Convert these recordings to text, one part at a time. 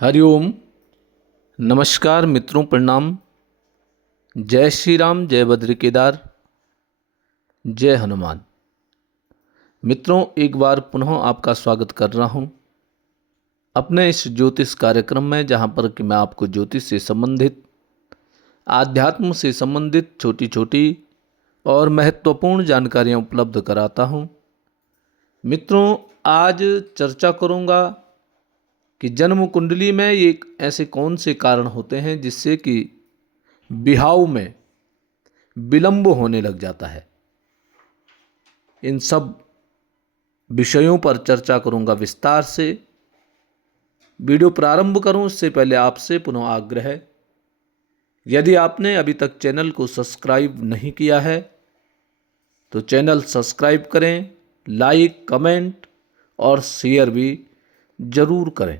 हरिओम। नमस्कार मित्रों, प्रणाम। जय श्री राम, जय बद्री केदार, जय हनुमान। मित्रों, एक बार पुनः आपका स्वागत कर रहा हूं अपने इस ज्योतिष कार्यक्रम में, जहां पर कि मैं आपको ज्योतिष से संबंधित, आध्यात्म से संबंधित छोटी छोटी और महत्वपूर्ण जानकारियां उपलब्ध कराता हूं। मित्रों, आज चर्चा करूंगा कि जन्म कुंडली में ये ऐसे कौन से कारण होते हैं जिससे कि विवाह में विलंब होने लग जाता है। इन सब विषयों पर चर्चा करूंगा विस्तार से। वीडियो प्रारंभ करूं उससे पहले आपसे पुनः आग्रह है, यदि आपने अभी तक चैनल को सब्सक्राइब नहीं किया है तो चैनल सब्सक्राइब करें, लाइक, कमेंट और शेयर भी जरूर करें।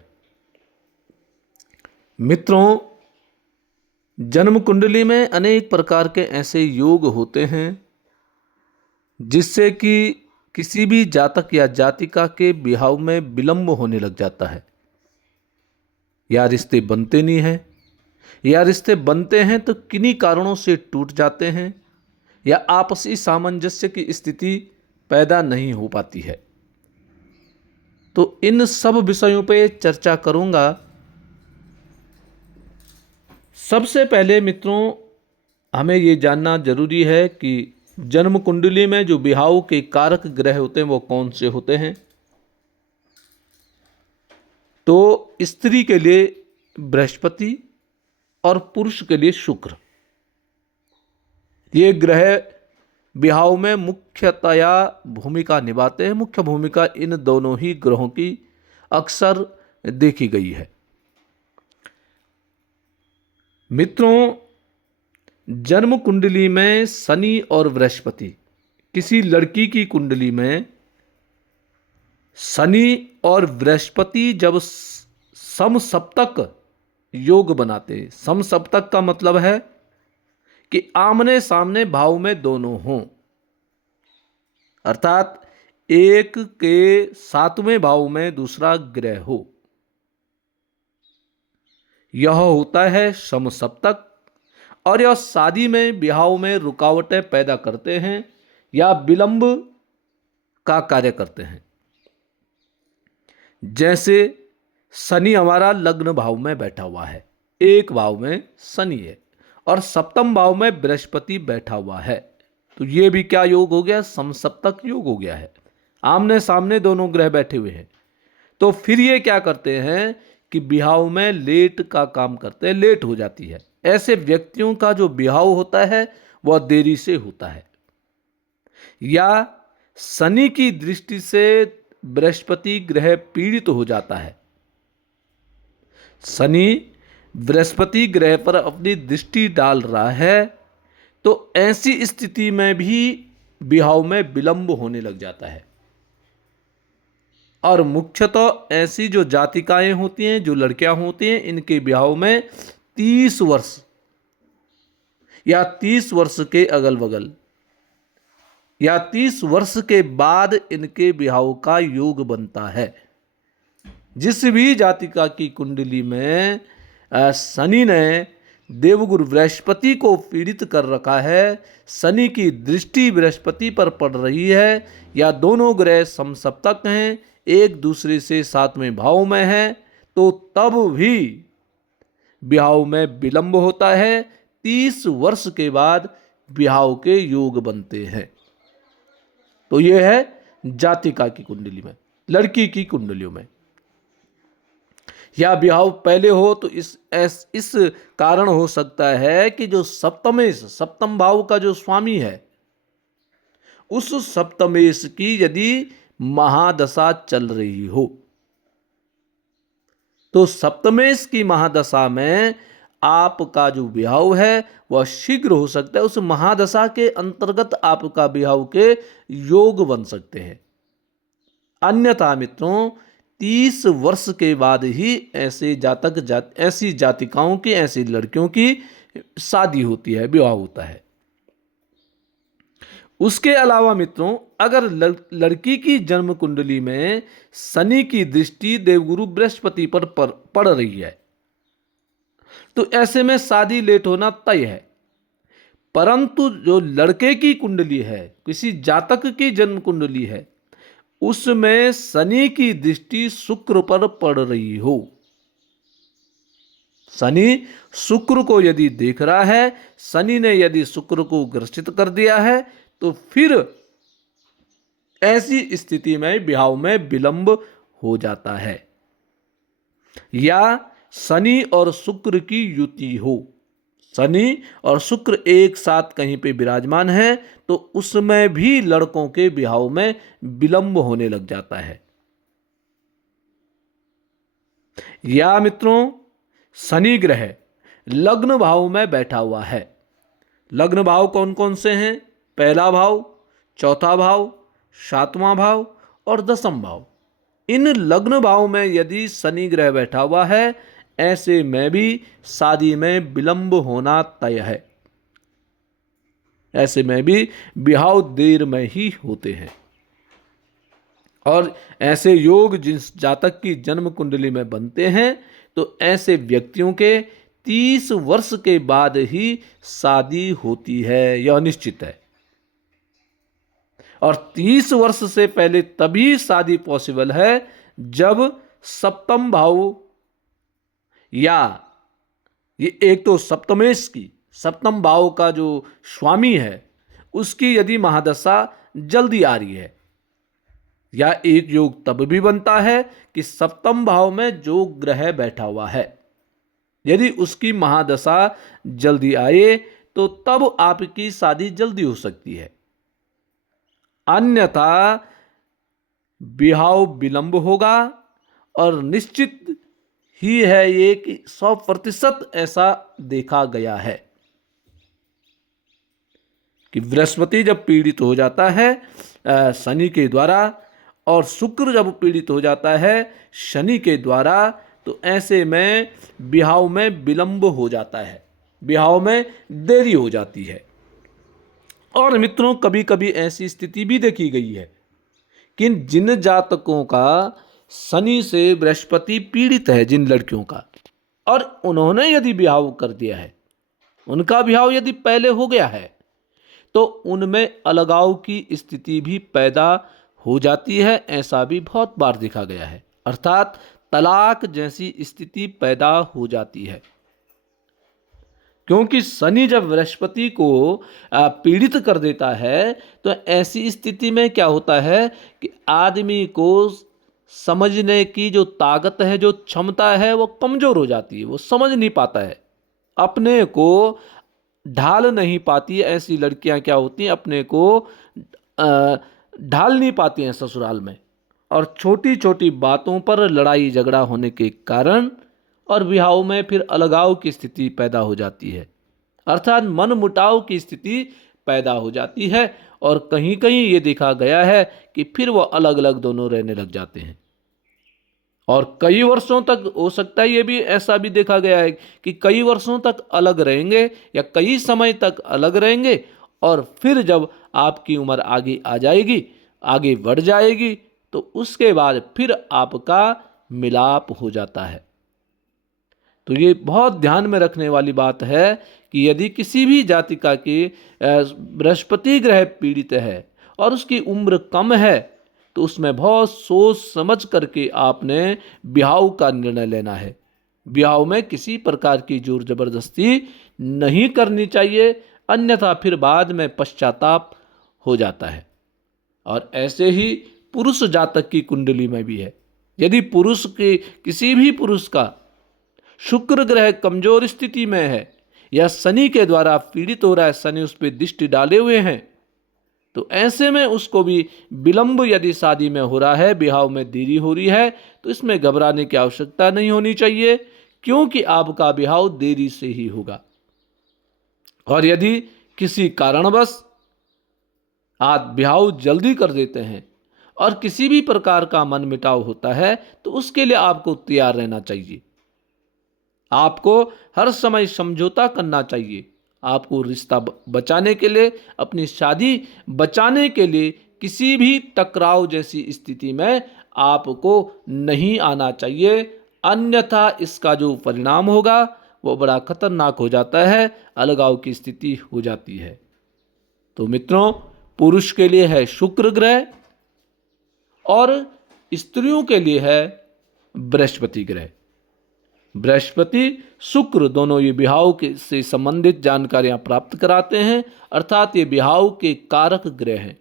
मित्रों, जन्म कुंडली में अनेक प्रकार के ऐसे योग होते हैं जिससे कि किसी भी जातक या जातिका के विवाह में विलंब होने लग जाता है, या रिश्ते बनते नहीं हैं, या रिश्ते बनते हैं तो किन्हीं कारणों से टूट जाते हैं, या आपसी सामंजस्य की स्थिति पैदा नहीं हो पाती है। तो इन सब विषयों पे चर्चा करूंगा। सबसे पहले मित्रों, हमें ये जानना जरूरी है कि जन्म कुंडली में जो विवाह के कारक ग्रह होते हैं वो कौन से होते हैं। तो स्त्री के लिए बृहस्पति और पुरुष के लिए शुक्र, ये ग्रह विवाह में मुख्यतया भूमिका निभाते हैं। मुख्य भूमिका इन दोनों ही ग्रहों की अक्सर देखी गई है। मित्रों, जन्म कुंडली में शनि और बृहस्पति, किसी लड़की की कुंडली में शनि और बृहस्पति जब समसप्तक योग बनाते हैं, समसप्तक का मतलब है कि आमने सामने भाव में दोनों हों, अर्थात एक के 7वें भाव में दूसरा ग्रह हो, यह होता है समसप्तक। और यह शादी में, विवाह में रुकावटें पैदा करते हैं या विलंब का कार्य करते हैं। जैसे शनि हमारा लग्न भाव में बैठा हुआ है, एक भाव में शनि है और सप्तम भाव में बृहस्पति बैठा हुआ है, तो यह भी क्या योग हो गया? समसप्तक योग हो गया है। आमने सामने दोनों ग्रह बैठे हुए हैं। तो फिर ये क्या करते हैं कि विवाह में लेट का काम करते हैं, लेट हो जाती है। ऐसे व्यक्तियों का जो विवाह होता है वह देरी से होता है, या शनि की दृष्टि से बृहस्पति ग्रह पीड़ित हो जाता है। शनि बृहस्पति ग्रह पर अपनी दृष्टि डाल रहा है, तो ऐसी स्थिति में भी विवाह में विलंब होने लग जाता है। और मुख्यतः ऐसी जो जातिकाएं होती हैं, जो लड़कियां होती हैं, इनके विवाह में 30 वर्ष या 30 वर्ष के अगल बगल या 30 वर्ष के बाद इनके विवाह का योग बनता है। जिस भी जातिका की कुंडली में शनि ने देवगुरु बृहस्पति को पीड़ित कर रखा है, शनि की दृष्टि बृहस्पति पर पड़ रही है, या दोनों ग्रह समसप्तक हैं, एक दूसरे से 7वें भाव में हैं, तो तब भी विवाह में विलंब होता है। 30 वर्ष के बाद विवाह के योग बनते हैं। तो यह है जातिका की कुंडली में। लड़की की कुंडलियों में या विवाह पहले हो तो इस कारण हो सकता है कि जो सप्तम भाव का जो स्वामी है, उस सप्तमेश की यदि महादशा चल रही हो, तो सप्तमेश की महादशा में आपका जो विवाह है वह शीघ्र हो सकता है। उस महादशा के अंतर्गत आपका विवाह के योग बन सकते हैं। अन्यथा मित्रों, 30 वर्ष के बाद ही ऐसे ऐसी जातिकाओं की, ऐसी लड़कियों की शादी होती है, विवाह होता है। उसके अलावा मित्रों, अगर लड़की की जन्म कुंडली में शनि की दृष्टि देवगुरु बृहस्पति पर पड़ रही है तो ऐसे में शादी लेट होना तय है। परंतु जो लड़के की कुंडली है, किसी जातक की जन्म कुंडली है, उसमें शनि की दृष्टि शुक्र पर पड़ रही हो, शनि शुक्र को यदि देख रहा है, शनि ने यदि शुक्र को ग्रसित कर दिया है, तो फिर ऐसी स्थिति में विवाह में विलंब हो जाता है। या शनि और शुक्र की युति हो, शनि और शुक्र एक साथ कहीं पे विराजमान है, तो उसमें भी लड़कों के विवाह में विलंब होने लग जाता है। या मित्रों, शनि ग्रह लग्न भाव में बैठा हुआ है। लग्न भाव कौन कौन से हैं? पहला भाव, चौथा भाव, सातवां भाव और दसम भाव। इन लग्न भाव में यदि शनि ग्रह बैठा हुआ है, ऐसे में भी शादी में विलंब होना तय है। ऐसे में भी विवाह देर में ही होते हैं। और ऐसे योग जिस जातक की जन्म कुंडली में बनते हैं, तो ऐसे व्यक्तियों के 30 वर्ष के बाद ही शादी होती है, यह निश्चित है। और 30 वर्ष से पहले तभी शादी पॉसिबल है जब सप्तम भाव, या ये एक तो सप्तमेश की, सप्तम भाव का जो स्वामी है उसकी यदि महादशा जल्दी आ रही है। या एक योग तब भी बनता है कि सप्तम भाव में जो ग्रह बैठा हुआ है, यदि उसकी महादशा जल्दी आए तो तब आपकी शादी जल्दी हो सकती है। अन्यथा विवाह विलंब होगा। और निश्चित ही है ये कि 100% ऐसा देखा गया है कि बृहस्पति जब पीड़ित हो जाता है शनि के द्वारा, और शुक्र जब पीड़ित हो जाता है शनि के द्वारा, तो ऐसे में विवाह में विलंब हो जाता है, विवाह में देरी हो जाती है। और मित्रों, कभी कभी ऐसी स्थिति भी देखी गई है कि जिन जातकों का शनि से बृहस्पति पीड़ित है, जिन लड़कियों का, और उन्होंने यदि विवाह कर दिया है, उनका विवाह यदि पहले हो गया है, तो उनमें अलगाव की स्थिति भी पैदा हो जाती है। ऐसा भी बहुत बार देखा गया है, अर्थात तलाक जैसी स्थिति पैदा हो जाती है। क्योंकि शनि जब बृहस्पति को पीड़ित कर देता है, तो ऐसी स्थिति में क्या होता है कि आदमी को समझने की जो ताकत है, जो क्षमता है, वो कमजोर हो जाती है। वो समझ नहीं पाता है, अपने को ढाल नहीं पाती है। ऐसी लड़कियां क्या होती हैं, अपने को ढाल नहीं पाती हैं ससुराल में, और छोटी छोटी बातों पर लड़ाई झगड़ा होने के कारण और विवाह में फिर अलगाव की स्थिति पैदा हो जाती है, अर्थात मन मुटाव की स्थिति पैदा हो जाती है। और कहीं कहीं ये देखा गया है कि फिर वो अलग अलग दोनों रहने लग जाते हैं, और कई वर्षों तक हो सकता है। ये भी ऐसा भी देखा गया है कि कई वर्षों तक अलग रहेंगे या कई समय तक अलग रहेंगे, और फिर जब आपकी उम्र आगे आ जाएगी, आगे बढ़ जाएगी, तो उसके बाद फिर आपका मिलाप हो जाता है। तो ये बहुत ध्यान में रखने वाली बात है कि यदि किसी भी जातिका के बृहस्पति ग्रह पीड़ित है और उसकी उम्र कम है, तो उसमें बहुत सोच समझ करके आपने विवाह का निर्णय लेना है। विवाह में किसी प्रकार की जोर जबरदस्ती नहीं करनी चाहिए, अन्यथा फिर बाद में पश्चाताप हो जाता है। और ऐसे ही पुरुष जातक की कुंडली में भी है। यदि पुरुष के किसी भी पुरुष का शुक्र ग्रह कमजोर स्थिति में है या शनि के द्वारा पीड़ित हो रहा है, शनि उस पर दृष्टि डाले हुए हैं, तो ऐसे में उसको भी विलंब यदि शादी में हो रहा है, विवाह में देरी हो रही है, तो इसमें घबराने की आवश्यकता नहीं होनी चाहिए, क्योंकि आपका विवाह देरी से ही होगा। और यदि किसी कारणवश आप विवाह जल्दी कर देते हैं और किसी भी प्रकार का मन मिटाव होता है, तो उसके लिए आपको तैयार रहना चाहिए। आपको हर समय समझौता करना चाहिए। आपको रिश्ता बचाने के लिए, अपनी शादी बचाने के लिए किसी भी टकराव जैसी स्थिति में आपको नहीं आना चाहिए, अन्यथा इसका जो परिणाम होगा वो बड़ा खतरनाक हो जाता है, अलगाव की स्थिति हो जाती है। तो मित्रों, पुरुष के लिए है शुक्र ग्रह और स्त्रियों के लिए है बृहस्पति ग्रह। बृहस्पति शुक्र दोनों ये विवाह के से संबंधित जानकारियां प्राप्त कराते हैं, अर्थात ये विवाह के कारक ग्रह हैं।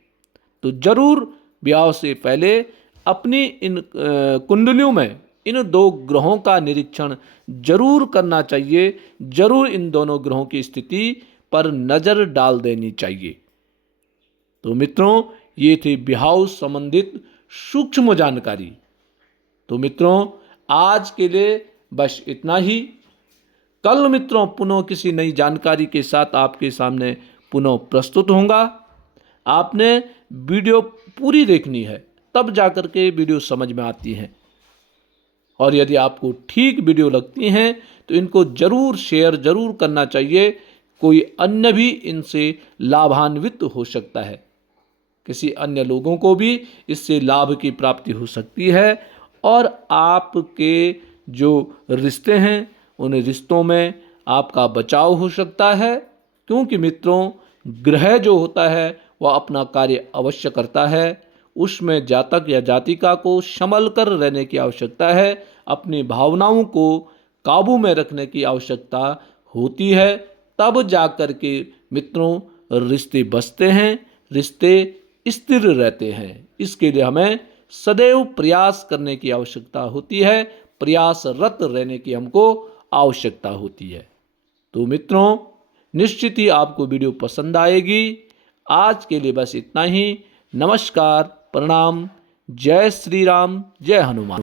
तो जरूर विवाह से पहले अपनी इन कुंडलियों में इन दो ग्रहों का निरीक्षण जरूर करना चाहिए, जरूर इन दोनों ग्रहों की स्थिति पर नजर डाल देनी चाहिए। तो मित्रों, ये थी विवाह संबंधित सूक्ष्म जानकारी। तो मित्रों, आज के लिए बस इतना ही। कल मित्रों पुनः किसी नई जानकारी के साथ आपके सामने पुनः प्रस्तुत होऊंगा। आपने वीडियो पूरी देखनी है, तब जाकर के वीडियो समझ में आती है। और यदि आपको ठीक वीडियो लगती हैं तो इनको जरूर शेयर जरूर करना चाहिए, कोई अन्य भी इनसे लाभान्वित हो सकता है, किसी अन्य लोगों को भी इससे लाभ की प्राप्ति हो सकती है और आपके जो रिश्ते हैं उन रिश्तों में आपका बचाव हो सकता है। क्योंकि मित्रों, ग्रह जो होता है वह अपना कार्य अवश्य करता है, उसमें जातक या जातिका को संभल कर रहने की आवश्यकता है, अपनी भावनाओं को काबू में रखने की आवश्यकता होती है, तब जाकर के मित्रों रिश्ते बसते हैं, रिश्ते स्थिर रहते हैं। इसके लिए हमें सदैव प्रयास करने की आवश्यकता होती है, प्रयासरत रहने की हमको आवश्यकता होती है। तो मित्रों, निश्चित ही आपको वीडियो पसंद आएगी। आज के लिए बस इतना ही। नमस्कार, प्रणाम, जय श्री राम, जय हनुमान।